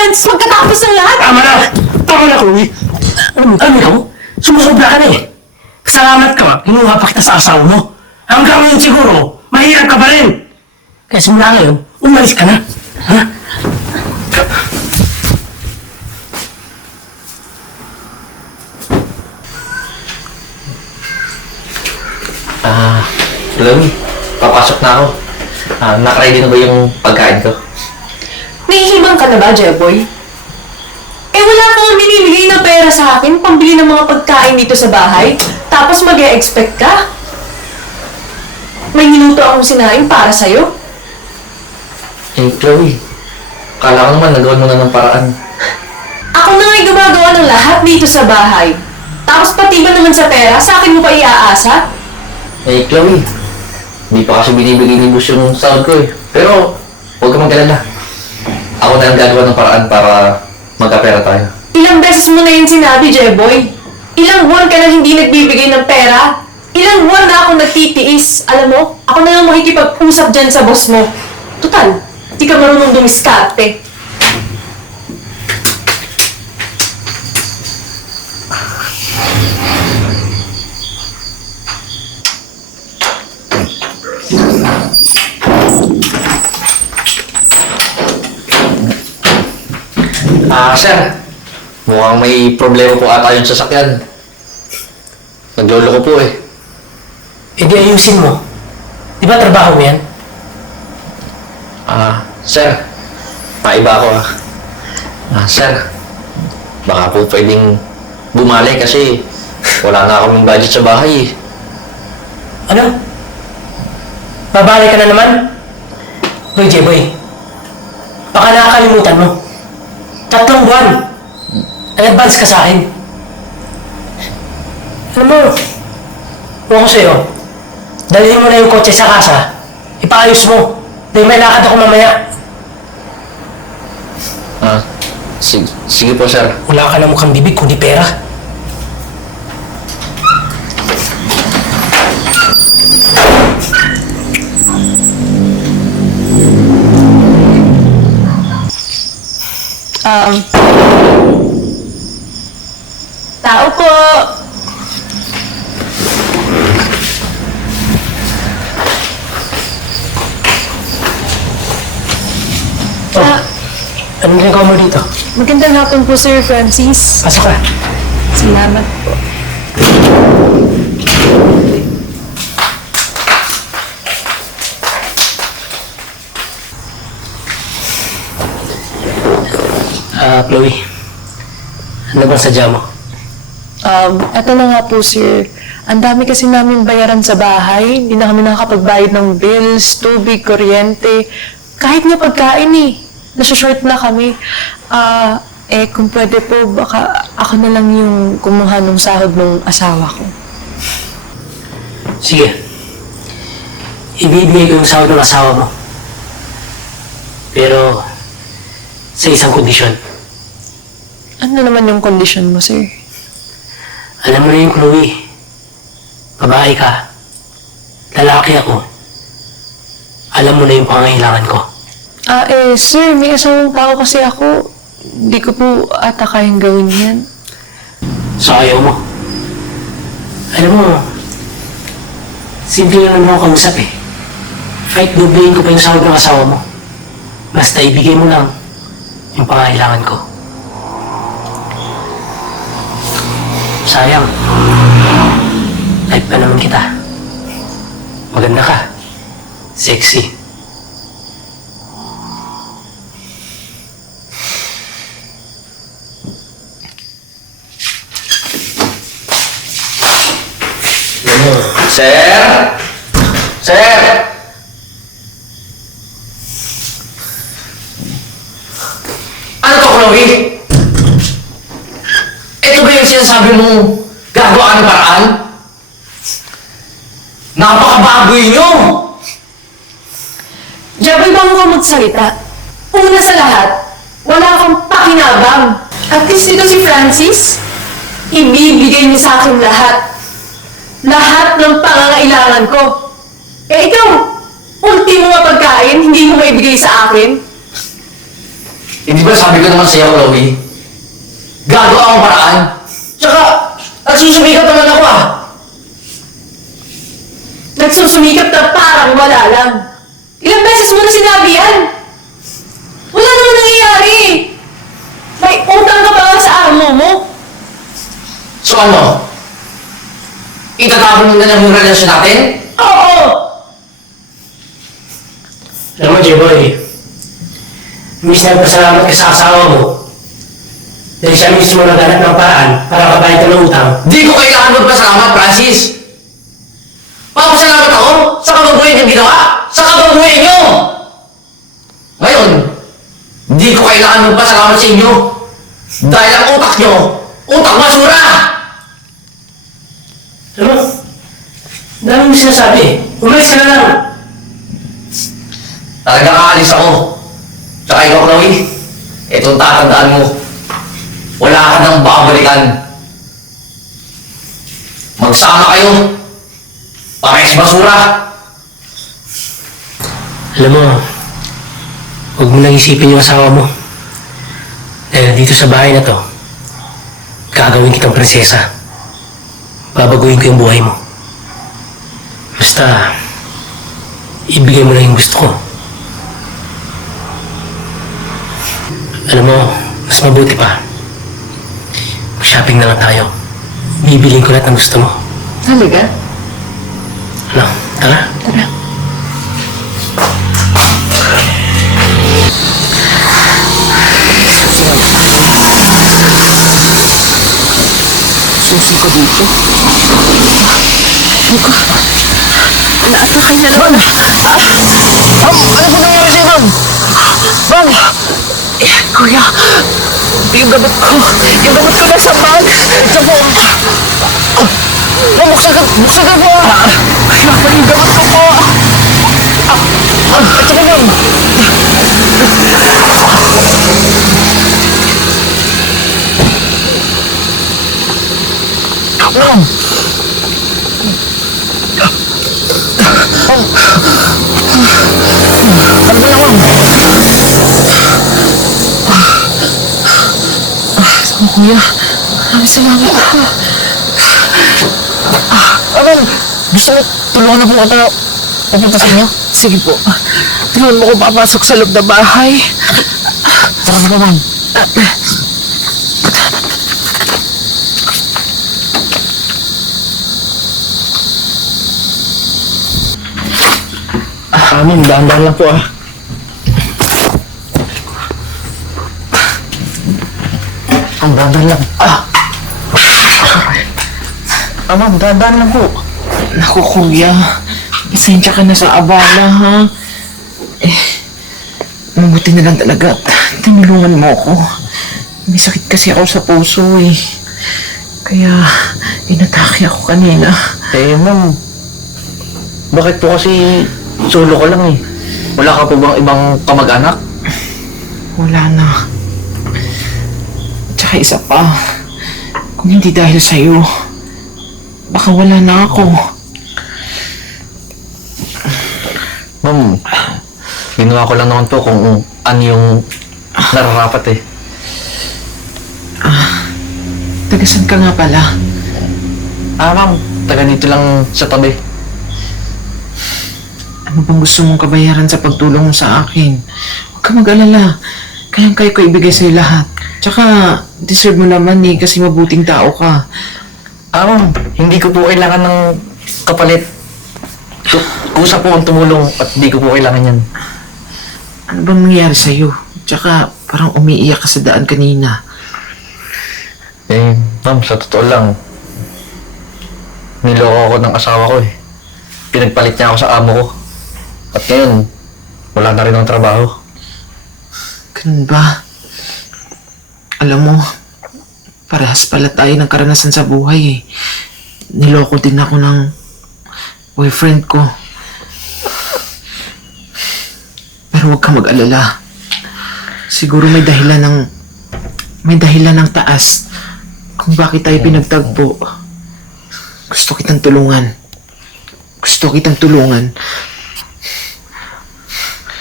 Franz, pagkatapos ng lahat! Tama na! Tama na, Chloe! Ano ikaw? Sumusobra ka na eh. Salamat ka, kinuha pa kita sa asawa mo. Hanggang ngayon siguro, mahirap ka pa rin. Kaya simula ngayon, umalis ka na. Ha? Chloe, papasok na ako. Nakaready na ba yung pagkain ko? Nahihimang ka na ba, Jeboy? Eh wala kang binibigay na pera sa akin pambili ng mga pagkain dito sa bahay, tapos mag-e-expect ka? May niluto akong sinaing para sa'yo. Eh, Chloe, kala ko naman nagawa mo na ng paraan. Ako na nga'y gumagawa ng lahat dito sa bahay. Tapos pati ba naman sa pera, sa akin mo pa iaasa? Eh, Chloe, hindi pa kasi binibigay ni Boss yung sahod ko eh. Pero, huwag ka mag-alala. Ako na ang gagawa ng paraan para magkapera tayo. Ilang beses mo na yun sinabi, Jeboy? Ilang buwan ka na hindi nagbibigay ng pera? Ilang buwan na ako nagtitiis? Alam mo, ako na lang makikipag-usap dyan sa boss mo. Tutal, di ka marunong dumiskarte. Sir, mukhang may problema po ata yung sasakyan. Nagloloko po eh. E di ayusin mo. Di ba trabaho mo yan? Sir, maiba ako sir, baka po pwedeng bumalik kasi wala na kaming budget sa bahay eh. Ano? Babalik ka na naman? Hoy, Jeboy. Baka nakakalimutan mo. 3 buwan. Nag-advance ka sa akin. Alam mo, huwag ko sa'yo. Dalhin mo na yung kotse sa kasa. Ipaayos mo. Dahil may lakad ako mamaya. Sige po sir. Wala ka na mukhang bibig kundi pera. Tao po! Anong ginagawa mo dito? Magandang hapon po, Sir Francis. Pasok ka. Salamat po. Chloe. Ano bang sadya mo? Eto na nga po, sir. Ang dami kasi namin bayaran sa bahay. Hindi na kami nakakapagbayad ng bills, tubig, kuryente. Kahit nga pagkain eh. Nasa-short na kami. Kung pwede po, baka ako na lang yung kumuha ng sahod ng asawa ko. Sige. Ibibigay ko yung sahod ng asawa mo. Pero, sa isang kondisyon. Ano naman yung kondisyon mo, sir? Alam mo na yung Chloe. Babae ka. Lalaki ako. Alam mo na yung pangangailangan ko. Sir, may asawang tao kasi ako. Hindi ko po ata kayang gawin yan. So ayaw mo. Alam mo, simple lang naman ako kausap eh. Kahit doblehin ko pa yung sahod ng asawa mo. Basta ibigay mo lang yung pangangailangan ko. Sayang. Type pa naman kita. Maganda ka. Sexy. Sir! Sir! Ano to, Chloe? Ito ba yung sinasabi mong gagawa ka ng paraan? Napakababoy nyo! Jeffrey, bago ka magsalita, una sa lahat, wala kang pakinabang. At least ito si Francis, ibibigay niya sa akin lahat. Lahat ng pangangailangan ko. Eh ikaw, ultimo nga pagkain, hindi mo maibigay sa akin. Hindi ba Diba sabi ko naman sa'yo, Chloe? Gagawa akong paraan. Tsaka, nagsusumikap naman ako ah. Nagsusumikap na parang wala lang. Ilang beses mo na sinabi yan? Wala naman nangyayari. May utang ka pa nga sa amo mo. So ano? Itatapon mo na lang yung relasyon natin? Oo! Alam mo, J-Boy, imbis na pasalamat ka sa asawa mo, dahil siya mismo naghanap ng paraan para kabayad ka ng utang, Di ko kailangan magpasalamat, Francis! Papasalamat ako sa kababuhay niyong ginawa! Sa kababuhay niyo! Ngayon, di ko kailangan magpasalamat sa inyo dahil ang utak niyo, utak basura! alam mo, dami mo sinasabi, umalis ka na lang. Talagang aalis ako. Tsaka ikaw, Chloe, itong tatandaan mo. Wala ka nang babalikan. Magsama kayo. Parehas basura. Alam mo, huwag mo nang isipin yung asawa mo. Dahil dito sa bahay na to, gagawin kitang prinsesa. Babaguhin ko yung buhay mo. Basta, ibigay mo lang yung gusto ko. Alam mo, mas mabuti pa. Shopping na lang tayo. Bibiling ko lahat ng gusto mo. Haliga. Ano, tara? Tara. Susi ko dito. Ay ko. Naatake na naman. Ano po nangyari sa'yo, ma'am? Ma'am! Eh, kuya. Yung gamot ko. Yung gamot ko nasa bag. Ito po! Buksan ka po! Kaya pa yung gamot ko po. Ito po, ma'am! Ma'am! Ano po na, ma'am? Kuya, maraming salamat. Ma'am! Gusto mo tulungan na po kita papunta sa inyo? Sige po. Tulungan mo ko papasok sa loob na bahay. Tara na po, ma'am. Ma'am, dahan-dahan lang po ah. Ang dahan-dahan lang. Ma'am, dahan-dahan lang po. Naku, kuya. Pasensya ka na sa abala, ha? Mabuti na lang talaga. Tinulungan mo ako. May sakit kasi ako sa puso, eh. Kaya, inatake ako kanina. Ma'am, bakit po kasi solo ka lang eh? Wala ka po bang ibang kamag-anak? Wala na. Tsaka isa pa. Kung hindi dahil sa'yo, baka wala na ako. Ma'am, ginawa ko lang naman po kung ano yung nararapat eh. Tagasan ka nga pala. Ma'am, taga dito lang sa tabi. Ano bang gusto mong kabayaran sa pagtulong mo sa akin? Huwag ka mag-alala. Kayang-kaya ko ibigay sa'yo lahat. Tsaka, deserve mo naman eh, kasi mabuting tao ka. Ma'am, hindi ko po kailangan ng kapalit. Kusa po ang tumulong at hindi ko po kailangan yan. Ano bang nangyari sa'yo? Tsaka, parang umiiyak ka sa daan kanina. Ma'am, sa totoo lang, niloko ko ng asawa ko eh. Pinagpalit niya ako sa amo ko. At ngayon, wala na rin ang trabaho. Ganun ba? Alam mo, parehas pala tayo ng karanasan sa buhay eh. Niloko din ako ng boyfriend ko. Pero huwag ka mag-alala. Siguro may dahilan ng taas kung bakit tayo pinagtagpo. Gusto kitang tulungan.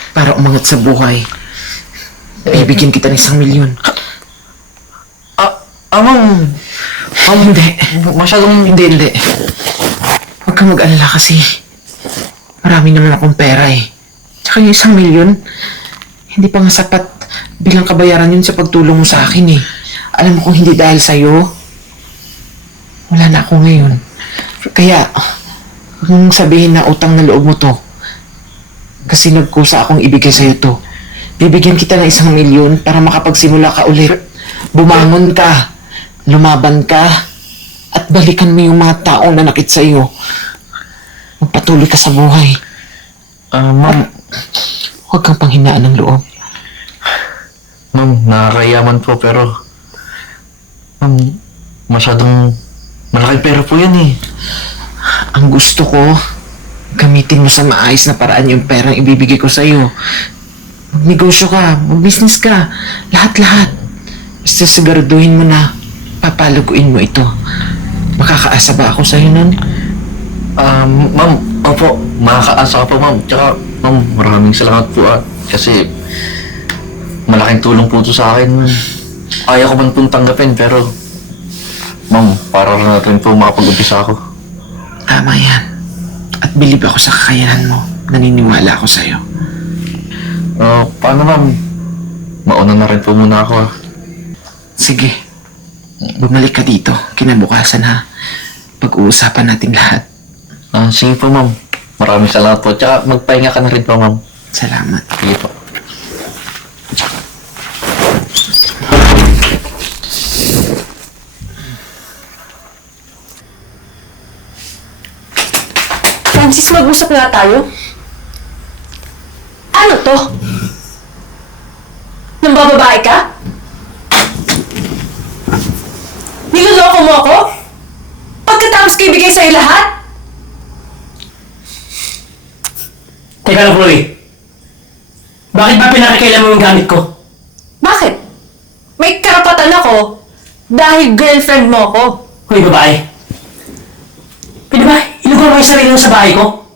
Para umangat sa buhay. Bibigyan kita ng 1,000,000. Ma'am. Hindi. Masyadong... Hindi. Huwag kang mag-alala kasi marami naman akong pera eh. Tsaka yung 1,000,000, hindi pa nga sapat bilang kabayaran yun sa pagtulong mo sa akin eh. Alam mo kung hindi dahil sa'yo, wala na ako ngayon. Kaya, huwag mong sabihin na utang na loob mo to. Kasi nagkusa akong ibigay sa'yo to. Bibigyan kita ng 1,000,000 para makapagsimula ka ulit. Bumangon ka, lumaban ka, at balikan mo yung mga taong nanakit sa'yo. Magpatuloy ka sa buhay. Ma'am. Huwag kang panghinaan ng loob. Ma'am, nakakayaman po pero... Ma'am, masyadong malaking pera po yan eh. Ang gusto ko, gamitin mo sa maayos na paraan yung perang ibibigay ko sa'yo. Magnegosyo ka, mag-business ka, lahat-lahat. Basta siguraduhin mo na papalaguin mo ito. Makakaasa ba ako sa'yo nun? Ma'am, opo, makakaasa ka po ma'am. Tsaka, ma'am, maraming salamat po kasi malaking tulong po ito sa akin. Ayaw ko man pong tanggapin pero ma'am, para natin po makapag-umpisa ako. Tama yan. At bilib ako sa kakayanan mo. Naniniwala ako sa'yo. Paano ma'am? Mauna na rin po muna ako Sige. Bumalik ka dito. Kinabukasan ha. Pag-uusapan natin lahat. Sige po ma'am. Maraming salamat po. Tsaka magpahinga ka na rin po ma'am. Salamat. Sige po. Francis, mag-usap nga tayo. Ano to? Nang bababae ka? Niloloko mo ako? Pagkatapos ko ibigay sa'yo lahat? Teka lang, Chloe. Bakit ba pinakikailan mo yung gamit ko? Bakit? May karapatan ako dahil girlfriend mo ako. Hoy, babae. Pwede ba, ilugaw mo yung sarili mo sa bahay ko?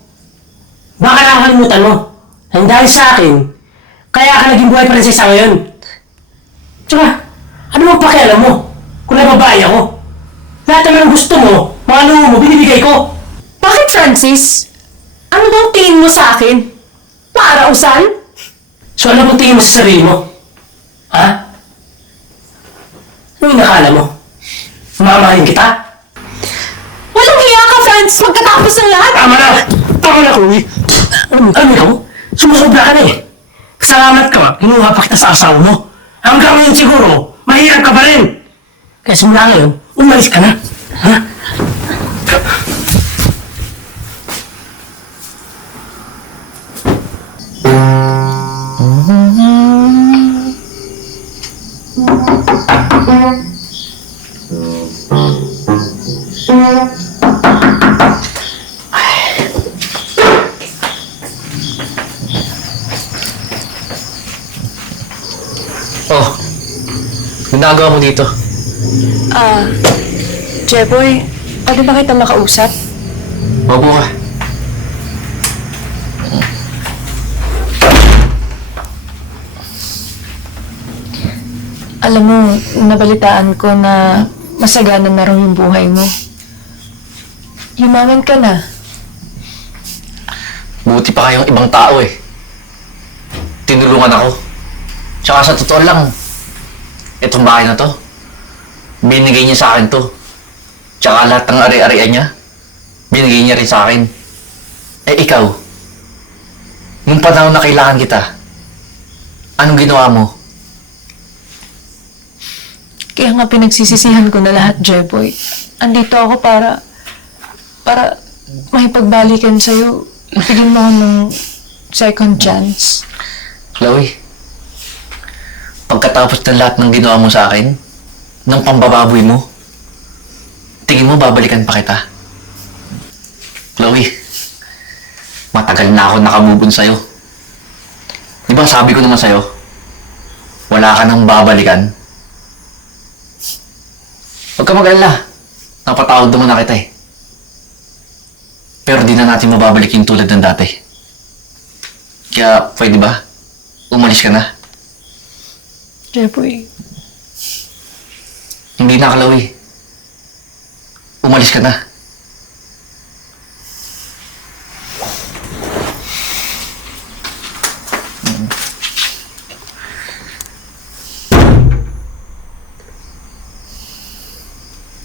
Baka nakakalimutan mo. Ang dahil sa akin, kaya ka naging buhay prinsesa ngayon. Tsaka, ano bang pakialam mo? Kung nababae ako. Lahat naman ang gusto mo, mga lungo mo, binibigay ko. Bakit, Francis? Ano bang tingin mo sa akin? Paarausan? So ano bang tingin mo sa sarili mo? Ha? Ano yung nakala mo? Mamahalin kita? Walang hiya ka, Francis! Pagkatapos ng lahat! Tama na! Tama na, Chloe! Ano ikaw? Sumusobra ka na eh. Salamat ka, kinuha pa kita sa asawa mo. Hanggang ngayon siguro, mahirap ka pa rin. Kaya simula ngayon, umalis ka na. Ha? Oh, ginagawa mo dito? Jeboy, pwede ba kita makausap? Mabuo ka. Alam mo, nabalitaan ko na masagana na raw yung buhay mo. Yumaman ka na. Buti pa kayong ibang tao eh. Tinulungan ako. Tsaka sa totoo lang, itong bahay na to, binigay niya sa akin to. Tsaka lahat ng ari-arian niya, binigay niya rin sa akin. Eh ikaw, yung panahon na kailangan kita, anong ginawa mo? Kaya nga pinagsisisihan ko na lahat, Jeboy. Andito ako para makipagbalikan sa'yo. Bigyan mo ako ng second chance. Chloe, pagkatapos ng lahat ng ginawa mo sa akin, ng pambababoy mo, tingin mo babalikan pa kita? Chloe, matagal na ako nakamubon sa'yo. Di ba sabi ko naman sa'yo, wala ka nang babalikan? Huwag ka mag-alala, napatawad naman na kita eh. Pero di na natin mababalik yung tulad ng dati. Kaya, pwede ba? Umalis ka na. Jeboy, Hindi na, Chloe. Umalis ka na.